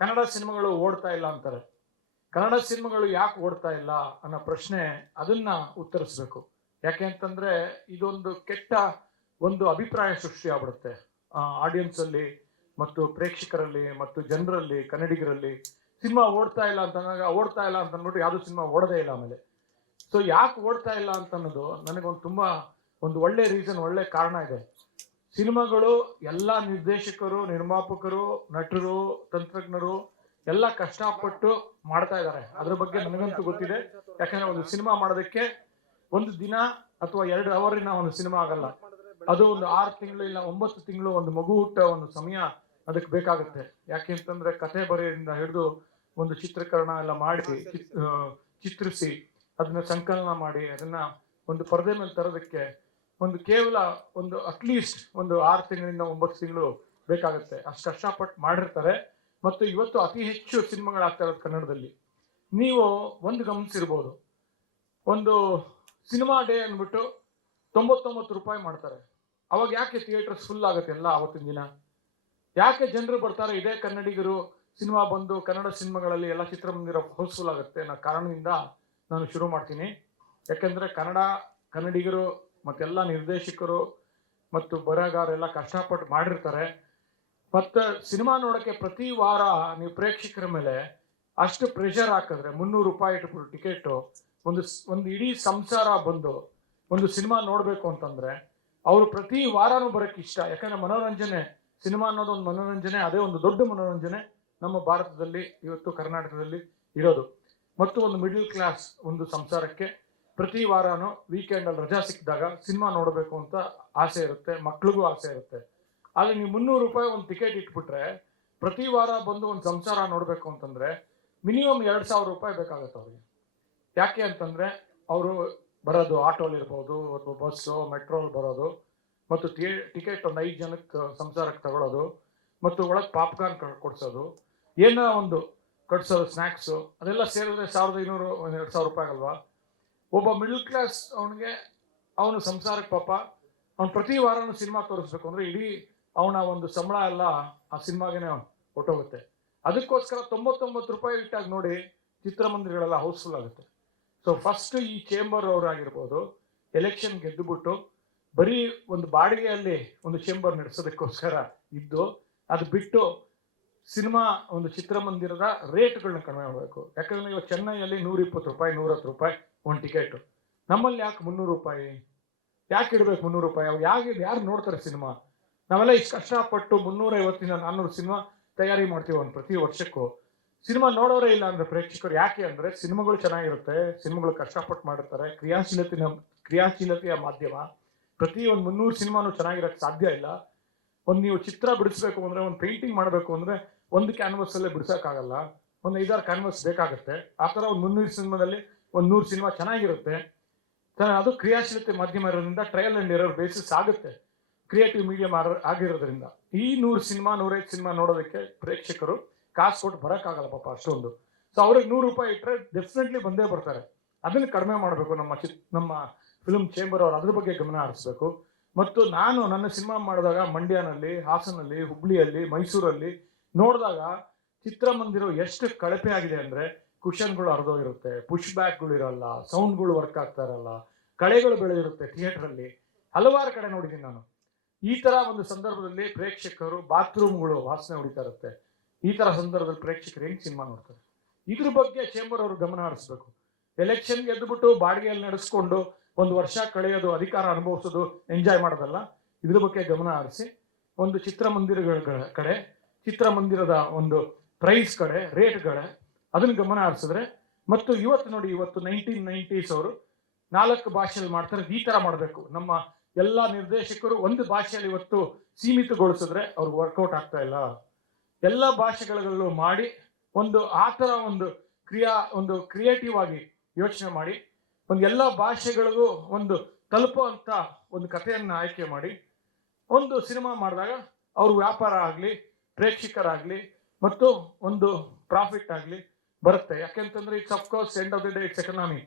ಕನ್ನಡ ಸಿನಿಮಾಗಳು ಓಡ್ತಾ ಇಲ್ಲ ಅಂತಾರೆ. ಕನ್ನಡ ಸಿನಿಮಾಗಳು ಯಾಕೆ ಓಡ್ತಾ ಇಲ್ಲ ಅನ್ನೋ ಪ್ರಶ್ನೆ, ಅದನ್ನ ಉತ್ತರಿಸ್ಬೇಕು. ಯಾಕೆ ಅಂತಂದ್ರೆ ಇದೊಂದು ಕೆಟ್ಟ ಒಂದು ಅಭಿಪ್ರಾಯ ಸೃಷ್ಟಿ ಆಗ್ಬಿಡುತ್ತೆ ಆಡಿಯನ್ಸ್ ಅಲ್ಲಿ ಮತ್ತು ಪ್ರೇಕ್ಷಕರಲ್ಲಿ ಮತ್ತು ಜನರಲ್ಲಿ, ಕನ್ನಡಿಗರಲ್ಲಿ. ಸಿನಿಮಾ ಓಡ್ತಾ ಇಲ್ಲ ಅಂತ ಅಂದ್ಬಿಟ್ಟು ಯಾವ್ದು ಸಿನಿಮಾ ಓಡದೇ ಇಲ್ಲ ಆಮೇಲೆ. ಸೊ ಯಾಕೆ ಓಡ್ತಾ ಇಲ್ಲ ಅಂತ ಅನ್ನೋದು ನನಗೊಂದು ತುಂಬಾ ಒಂದು ಒಳ್ಳೆ ರೀಸನ್, ಒಳ್ಳೆ ಕಾರಣ ಇದೆ. ಸಿನಿಮಾಗಳು ಎಲ್ಲ ನಿರ್ದೇಶಕರು, ನಿರ್ಮಾಪಕರು, ನಟರು, ತಂತ್ರಜ್ಞರು ಎಲ್ಲ ಕಷ್ಟಪಟ್ಟು ಮಾಡ್ತಾ ಇದ್ದಾರೆ. ಅದ್ರ ಬಗ್ಗೆ ನನಗಂತೂ ಗೊತ್ತಿದೆ. ಯಾಕಂದ್ರೆ ಒಂದು ಸಿನಿಮಾ ಮಾಡೋದಕ್ಕೆ ಒಂದು ದಿನ ಅಥವಾ 2 ಅವರಿನ ಒಂದು ಸಿನಿಮಾ ಆಗಲ್ಲ. ಅದು ಒಂದು 6 ತಿಂಗಳು ಇಲ್ಲ 9 ತಿಂಗಳು ಒಂದು ಮಗು ಹುಟ್ಟ ಒಂದು ಸಮಯ ಅದಕ್ಕೆ ಬೇಕಾಗುತ್ತೆ. ಯಾಕೆ ಅಂತಂದ್ರೆ ಕಥೆ ಬರೆಯೋದ್ರಿಂದ ಹಿಡಿದು ಒಂದು ಚಿತ್ರೀಕರಣ ಎಲ್ಲ ಮಾಡಿ, ಚಿತ್ರಿಸಿ, ಅದನ್ನ ಸಂಕಲನ ಮಾಡಿ, ಅದನ್ನ ಒಂದು ಪರದೆ ಮೇಲೆ ತರೋದಕ್ಕೆ ಒಂದು ಕೇವಲ ಒಂದು ಅಟ್ಲೀಸ್ಟ್ ಒಂದು 6 ತಿಂಗಳಿಂದ 9 ತಿಂಗಳು ಬೇಕಾಗುತ್ತೆ. ಅಷ್ಟು ಕಷ್ಟಪಟ್ಟು ಮಾಡಿರ್ತಾರೆ. ಮತ್ತು ಇವತ್ತು ಅತಿ ಹೆಚ್ಚು ಸಿನಿಮಾಗಳಾಗ್ತಾ ಇರೋದು ಕನ್ನಡದಲ್ಲಿ. ನೀವು ಒಂದು ಗಮನಿಸಿರ್ಬೋದು, ಒಂದು ಸಿನಿಮಾ ಡೇ ಅಂದ್ಬಿಟ್ಟು 99 ರೂಪಾಯಿ ಮಾಡ್ತಾರೆ. ಅವಾಗ ಯಾಕೆ ಥಿಯೇಟರ್ಸ್ ಫುಲ್ ಆಗುತ್ತೆ ಎಲ್ಲ ಆವತ್ತಿನ ದಿನ? ಯಾಕೆ ಜನರು ಬರ್ತಾರೆ? ಇದೇ ಕನ್ನಡಿಗರು ಸಿನಿಮಾ ಬಂದು ಕನ್ನಡ ಸಿನಿಮಾಗಳಲ್ಲಿ ಎಲ್ಲ ಚಿತ್ರಮಂದಿರ ಹೌಸ್ಫುಲ್ ಆಗುತ್ತೆ ಅನ್ನೋ ಕಾರಣದಿಂದ ನಾನು ಶುರು ಮಾಡ್ತೀನಿ. ಯಾಕೆಂದ್ರೆ ಕನ್ನಡಿಗರು ಮತ್ತೆಲ್ಲ ನಿರ್ದೇಶಕರು ಮತ್ತು ಬರಹಗಾರರೆಲ್ಲ ಕಷ್ಟಪಟ್ಟು ಮಾಡಿರ್ತಾರೆ. ಮತ್ತೆ ಸಿನಿಮಾ ನೋಡಕ್ಕೆ ಪ್ರತಿ ವಾರ ನೀವು ಪ್ರೇಕ್ಷಕರ ಮೇಲೆ ಅಷ್ಟು ಪ್ರೆಷರ್ ಹಾಕಿದ್ರೆ 300 ರೂಪಾಯಿ ಇಟ್ಬಿಟ್ಟು ಟಿಕೆಟ್, ಒಂದು ಇಡೀ ಸಂಸಾರ ಬಂದು ಒಂದು ಸಿನಿಮಾ ನೋಡ್ಬೇಕು ಅಂತಂದ್ರೆ ಅವರು ಪ್ರತಿ ವಾರನೂ ಬರಕ್ಕೆ ಇಷ್ಟ. ಯಾಕಂದ್ರೆ ಮನೋರಂಜನೆ, ಸಿನಿಮಾ ಅನ್ನೋದು ಒಂದು ಮನೋರಂಜನೆ, ಅದೇ ಒಂದು ದೊಡ್ಡ ಮನೋರಂಜನೆ ನಮ್ಮ ಭಾರತದಲ್ಲಿ ಇವತ್ತು ಕರ್ನಾಟಕದಲ್ಲಿ ಇರೋದು. ಮತ್ತು ಒಂದು ಮಿಡಲ್ ಕ್ಲಾಸ್ ಒಂದು ಸಂಸಾರಕ್ಕೆ ಪ್ರತಿ ವಾರನೂ ವೀಕೆಂಡ್ ಅಲ್ಲಿ ರಜಾ ಸಿಕ್ಕಿದಾಗ ಸಿನಿಮಾ ನೋಡಬೇಕು ಅಂತ ಆಸೆ ಇರುತ್ತೆ, ಮಕ್ಳಿಗೂ ಆಸೆ ಇರುತ್ತೆ. ಆದ್ರೆ ನೀವು 300 ರೂಪಾಯಿ ಒಂದು ಟಿಕೆಟ್ ಇಟ್ಬಿಟ್ರೆ ಪ್ರತಿ ವಾರ ಬಂದು ಒಂದು ಸಂಸಾರ ನೋಡ್ಬೇಕು ಅಂತಂದ್ರೆ ಮಿನಿಮಮ್ 2000 ರೂಪಾಯಿ ಬೇಕಾಗುತ್ತೆ ಅವ್ರಿಗೆ. ಯಾಕೆ ಅಂತಂದ್ರೆ ಅವರು ಬರೋದು ಆಟೋಲಿ ಇರ್ಬೋದು ಅಥವಾ ಬಸ್ಸು ಮೆಟ್ರೋಲ್ ಬರೋದು, ಮತ್ತು ಟಿಕೆಟ್ ಒಂದು 5 ಜನಕ್ಕೆ ಸಂಸಾರಕ್ಕೆ ತಗೊಳ್ಳೋದು, ಮತ್ತು ಒಳಗೆ ಪಾಪ್ಕಾರ್ನ್ ಕೊಡ್ಸೋದು, ಏನೋ ಒಂದು ಕಟ್ಸೋದು, ಸ್ನ್ಯಾಕ್ಸು, ಅದೆಲ್ಲ ಸೇರಿದ್ರೆ 1500 2000 ರೂಪಾಯಿ ಆಗಲ್ವಾ? ಒಬ್ಬ ಮಿಡಲ್ ಕ್ಲಾಸ್ ಅವನು ಸಂಸಾರಕ್ಕೆ ಪಾಪ ಅವ್ನು ಪ್ರತಿ ವಾರನೂ ಸಿನಿಮಾ ತೋರಿಸ್ಬೇಕು ಅಂದ್ರೆ ಇಡೀ ಅವನ ಒಂದು ಸಂಬಳ ಎಲ್ಲ ಆ ಸಿನಿಮಾಗೇನೆ ಹೊಟ್ಟೋಗುತ್ತೆ. ಅದಕ್ಕೋಸ್ಕರ 99 ರೂಪಾಯಿ ಇಟ್ಟಾಗ ನೋಡಿ ಚಿತ್ರಮಂದಿರಗಳೆಲ್ಲ ಹೌಸ್ಫುಲ್ ಆಗುತ್ತೆ. ಸೊ ಫಸ್ಟ್ ಈ ಚೇಂಬರ್ ಅವರಾಗಿರ್ಬೋದು ಎಲೆಕ್ಷನ್ ಗೆದ್ದುಬಿಟ್ಟು ಬರೀ ಒಂದು ಬಾಡಿಗೆಯಲ್ಲಿ ಒಂದು ಚೇಂಬರ್ ನಡೆಸೋದಕ್ಕೋಸ್ಕರ ಇದ್ದು, ಅದು ಬಿಟ್ಟು ಸಿನಿಮಾ ಒಂದು ಚಿತ್ರಮಂದಿರದ ರೇಟ್ಗಳನ್ನ ಕಡಿಮೆ ಮಾಡಬೇಕು. ಯಾಕಂದ್ರೆ ಇವಾಗ ಚೆನ್ನೈಯಲ್ಲಿ 120 ರೂಪಾಯಿ 110 ರೂಪಾಯಿ ಒಂದು ಟಿಕೆಟ್. ನಮ್ಮಲ್ಲಿ ಯಾಕೆ 300 ರೂಪಾಯಿ? ಯಾಕೆ ಇಡ್ಬೇಕು 300 ರೂಪಾಯಿ? ಅವ್ರು ಯಾರು ನೋಡ್ತಾರೆ ಸಿನಿಮಾ? ನಾವೆಲ್ಲ ಇಷ್ಟು ಕಷ್ಟಪಟ್ಟು 350 400 ಸಿನಿಮಾ ತಯಾರಿ ಮಾಡ್ತೀವಿ ಒಂದು ಪ್ರತಿ ವರ್ಷಕ್ಕೂ. ಸಿನಿಮಾ ನೋಡೋರೇ ಇಲ್ಲ ಅಂದ್ರೆ ಪ್ರೇಕ್ಷಕರು. ಯಾಕೆ ಅಂದ್ರೆ ಸಿನಿಮಾಗಳು ಚೆನ್ನಾಗಿರುತ್ತೆ, ಸಿನಿಮಾಗಳು ಕಷ್ಟಪಟ್ಟು ಮಾಡಿರ್ತಾರೆ, ಕ್ರಿಯಾಶೀಲತೆಯ ಮಾಧ್ಯಮ. ಪ್ರತಿ ಒಂದು 300 ಸಿನಿಮಾನು ಚೆನ್ನಾಗಿರಕ್ಕೆ ಸಾಧ್ಯ ಇಲ್ಲ. ಒಂದು ನೀವು ಚಿತ್ರ ಬಿಡಿಸ್ಬೇಕು ಅಂದ್ರೆ, ಒಂದು ಪೇಂಟಿಂಗ್ ಮಾಡಬೇಕು ಅಂದ್ರೆ ಒಂದು ಕ್ಯಾನ್ವಸ್ ಅಲ್ಲೇ ಬಿಡಿಸೋಕ್ಕಾಗಲ್ಲ, ಒಂದು 5-6 ಕ್ಯಾನ್ವಸ್ ಬೇಕಾಗುತ್ತೆ. ಆ ಥರ ಒಂದು 300 ಸಿನಿಮಾದಲ್ಲಿ ಒಂದು 100 ಸಿನಿಮಾ ಚೆನ್ನಾಗಿರುತ್ತೆ. ಅದು ಕ್ರಿಯಾಶೀಲತೆ ಮಾಧ್ಯಮ ಇರೋದ್ರಿಂದ ಟ್ರಯಲ್ ಅಂಡ್ ಎರರ್ ಬೇಸಿಸ್ ಆಗುತ್ತೆ, ಕ್ರಿಯೇಟಿವ್ ಮೀಡಿಯಂ ಆಗಿರೋದ್ರಿಂದ. ಈ 100 ಸಿನಿಮಾ 105 ಸಿನಿಮಾ ನೋಡೋದಕ್ಕೆ ಪ್ರೇಕ್ಷಕರು ಕಾಸು ಕೊಟ್ಟು ಬರೋಕ್ಕಾಗಲ್ಲ ಪಾಪ ಅಷ್ಟೊಂದು. ಸೊ ಅವ್ರಿಗೆ 100 ರೂಪಾಯಿ ಇಟ್ಟರೆ ಡೆಫಿನೆಟ್ಲಿ ಬಂದೇ ಬರ್ತಾರೆ. ಅದನ್ನು ಕಡಿಮೆ ಮಾಡಬೇಕು ನಮ್ಮ ಫಿಲ್ಮ್ ಚೇಂಬರ್ ಅವರು, ಅದ್ರ ಬಗ್ಗೆ ಗಮನ ಹರಿಸ್ಬೇಕು. ಮತ್ತು ನಾನು ನನ್ನ ಸಿನಿಮಾ ಮಾಡಿದಾಗ ಮಂಡ್ಯನಲ್ಲಿ, ಹಾಸನಲ್ಲಿ, ಹುಬ್ಳಿಯಲ್ಲಿ, ಮೈಸೂರಲ್ಲಿ ನೋಡಿದಾಗ ಚಿತ್ರಮಂದಿರ ಎಷ್ಟು ಕಳಪೆ ಆಗಿದೆ ಅಂದ್ರೆ ಕುಷನ್ಗಳು ಹರಿದೋಗಿರುತ್ತೆ, ಪುಷ್ ಬ್ಯಾಕ್ಗಳು ಇರಲ್ಲ, ಸೌಂಡ್ಗಳು ವರ್ಕ್ ಆಗ್ತಾ ಇರಲ್ಲ, ಕಳೆಗಳು ಬೆಳೆದಿರುತ್ತೆ ಥಿಯೇಟರ್ ಅಲ್ಲಿ. ಹಲವಾರು ಕಡೆ ನೋಡಿದ್ದೀನಿ ನಾನು. ಈ ತರ ಒಂದು ಸಂದರ್ಭದಲ್ಲಿ ಪ್ರೇಕ್ಷಕರು ಬಾತ್ರೂಮ್ಗಳು ವಾಸನೆ ಹೊಡಿತಾ ಇರುತ್ತೆ. ಈ ತರ ಸಂದರ್ಭದಲ್ಲಿ ಪ್ರೇಕ್ಷಕರು ಹೆಂಗ್ ಸಿನಿಮಾ ನೋಡ್ತಾರೆ? ಇದ್ರ ಬಗ್ಗೆ ಚೇಂಬರ್ ಅವರು ಗಮನ ಹರಿಸ್ಬೇಕು. ಎಲೆಕ್ಷನ್ ಗೆದ್ದುಬಿಟ್ಟು ಬಾಡಿಗೆಯಲ್ಲಿ ನಡೆಸ್ಕೊಂಡು ಒಂದು ವರ್ಷ ಕಳೆಯೋದು, ಅಧಿಕಾರ ಅನುಭವಿಸೋದು, ಎಂಜಾಯ್ ಮಾಡೋದಲ್ಲ. ಇದ್ರ ಬಗ್ಗೆ ಗಮನ ಹರಿಸಿ ಒಂದು ಚಿತ್ರಮಂದಿರಗಳ ಕಡೆ, ಚಿತ್ರಮಂದಿರದ ಒಂದು ಪ್ರೈಸ್ ಕಡೆ, ರೇಟ್ಗಳ ಅದನ್ನ ಗಮನ ಹರಿಸಿದ್ರೆ, ಮತ್ತು ಇವತ್ತು ನೋಡಿ, ಇವತ್ತು 1990s ಅವರು 4 ಭಾಷೆಯಲ್ಲಿ ಮಾಡ್ತಾರೆ. ಈ ತರ ಮಾಡಬೇಕು. ನಮ್ಮ ಎಲ್ಲಾ ನಿರ್ದೇಶಕರು ಒಂದು ಭಾಷೆಯಲ್ಲಿ ಇವತ್ತು ಸೀಮಿತಗೊಳಿಸಿದ್ರೆ ಅವ್ರಿಗೆ ವರ್ಕೌಟ್ ಆಗ್ತಾ ಇಲ್ಲ. ಎಲ್ಲ ಭಾಷೆಗಳಲ್ಲೂ ಮಾಡಿ ಒಂದು ಆ ತರ ಒಂದು ಕ್ರಿಯೇಟಿವ್ ಆಗಿ ಯೋಚನೆ ಮಾಡಿ ಒಂದು ಎಲ್ಲ ಭಾಷೆಗಳಿಗೂ ಒಂದು ತಲುಪುವಂತ ಒಂದು ಕಥೆಯನ್ನ ಆಯ್ಕೆ ಮಾಡಿ ಒಂದು ಸಿನಿಮಾ ಮಾಡಿದಾಗ ಅವ್ರ ವ್ಯಾಪಾರ ಆಗ್ಲಿ, ಪ್ರೇಕ್ಷಕರಾಗ್ಲಿ, ಮತ್ತು ಒಂದು ಪ್ರಾಫಿಟ್ ಆಗ್ಲಿ ಬರುತ್ತೆ. ಯಾಕೆಂತಂದ್ರೆ it's of course end of the day it's economy.